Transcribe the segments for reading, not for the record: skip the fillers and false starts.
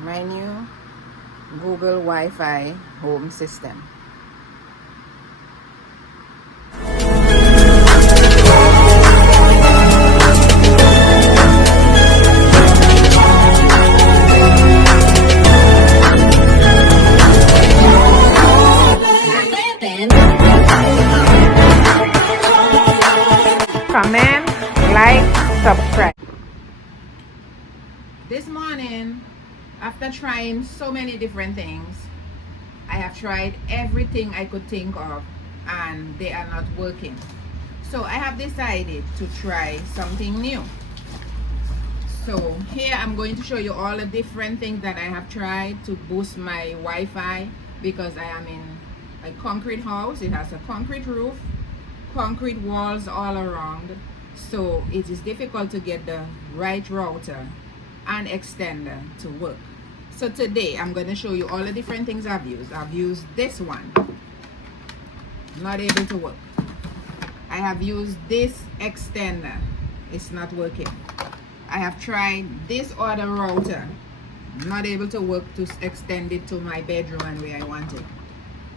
My new Google Wi-Fi home system. Comment, like, subscribe. This morning, after trying so many different things, I have tried everything I could think of and they are not working. So I have decided to try something new. So here I'm going to show you all the different things that I have tried to boost my Wi-Fi, because I am in a concrete house. It has a concrete roof, concrete walls all around, so it is difficult to get the right router and extender to work. So today I'm going to show you all the different things I've used. I've used this one, not able to work. I have used this extender, it's not working. I have tried this other router, not able to work to extend it to my bedroom and where I want it.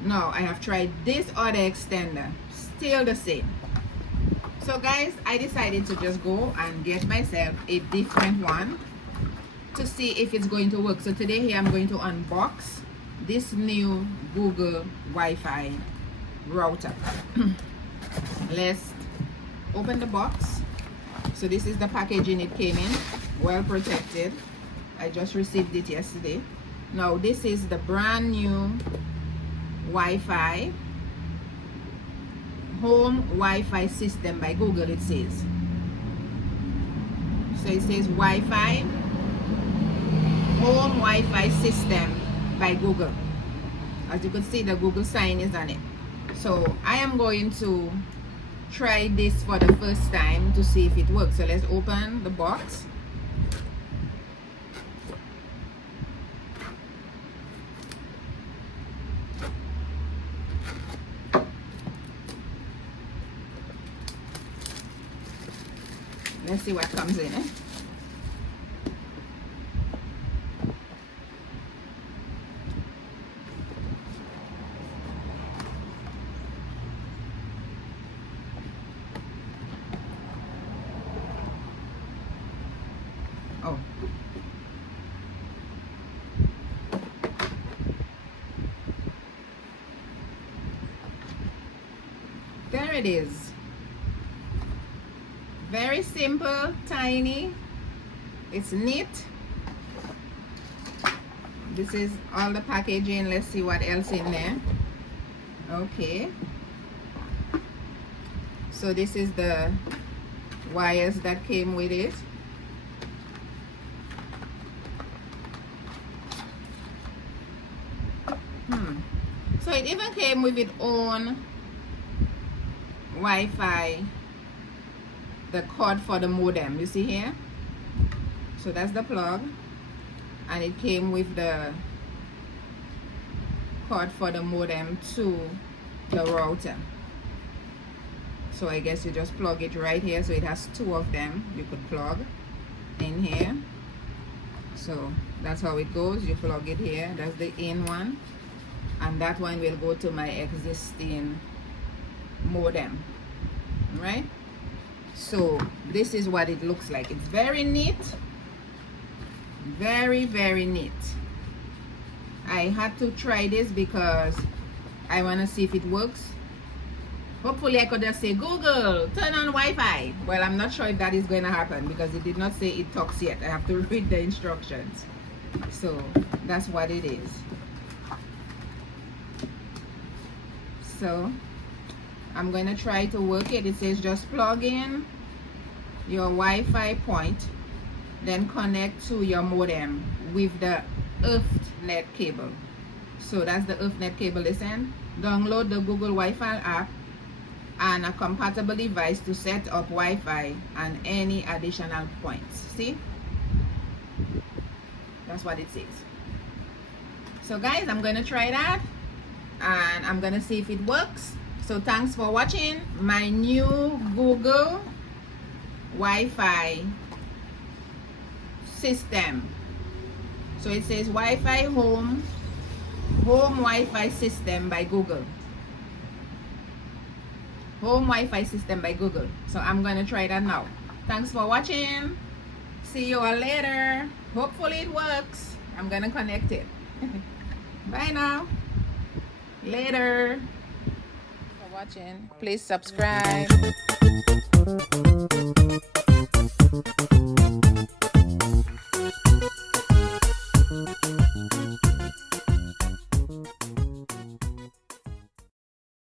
Now I have tried this other extender, still the same. So guys, I decided to just go and get myself a different one to see if it's going to work. So today here I'm going to unbox this new Google Wi-Fi router. Let's open the box. So this is the packaging it came in, well protected. I just received it yesterday. Now this is the brand new Wi-Fi home Wi-Fi system by Google, it says. So it says Wi-Fi home Wi-Fi system by Google. As you can see, the Google sign is on it. So I am going to try this for the first time to see if it works. So let's open the box. Let's see what comes in it. Oh. There it is. Very simple, tiny. It's neat. This is all the packaging. Let's see what else in there. Okay. So this is the wires that came with it. So it even came with its own Wi-Fi, the cord for the modem, you see here. So that's the plug, and it came with the cord for the modem to the router. So I guess you just plug it right here. So it has two of them you could plug in here. So that's how it goes. You plug it here, that's the in one, and that one will go to my existing modem, right? So this is what it looks like. It's very neat, very neat. I had to try this because I want to see if it works. Hopefully I could just say, Google, turn on Wi-Fi. Well, I'm not sure if that is going to happen because it did not say it talks yet. I have to read the instructions. So that's what it is. So I'm going to try to work it. It says just plug in your Wi-Fi point, then connect to your modem with the Ethernet cable. So that's the Ethernet cable. Listen, download the Google Wi-Fi app and a compatible device to set up Wi-Fi and any additional points. See, that's what it says. So guys, I'm going to try that and I'm going to see if it works. So thanks for watching my new Google Wi-Fi system. So it says Wi-Fi home Wi-Fi system by Google. Home Wi-Fi system by Google. So I'm gonna try that now. Thanks for watching. See you all later. Hopefully it works. I'm gonna connect it. Bye now. Later. For watching. Please subscribe.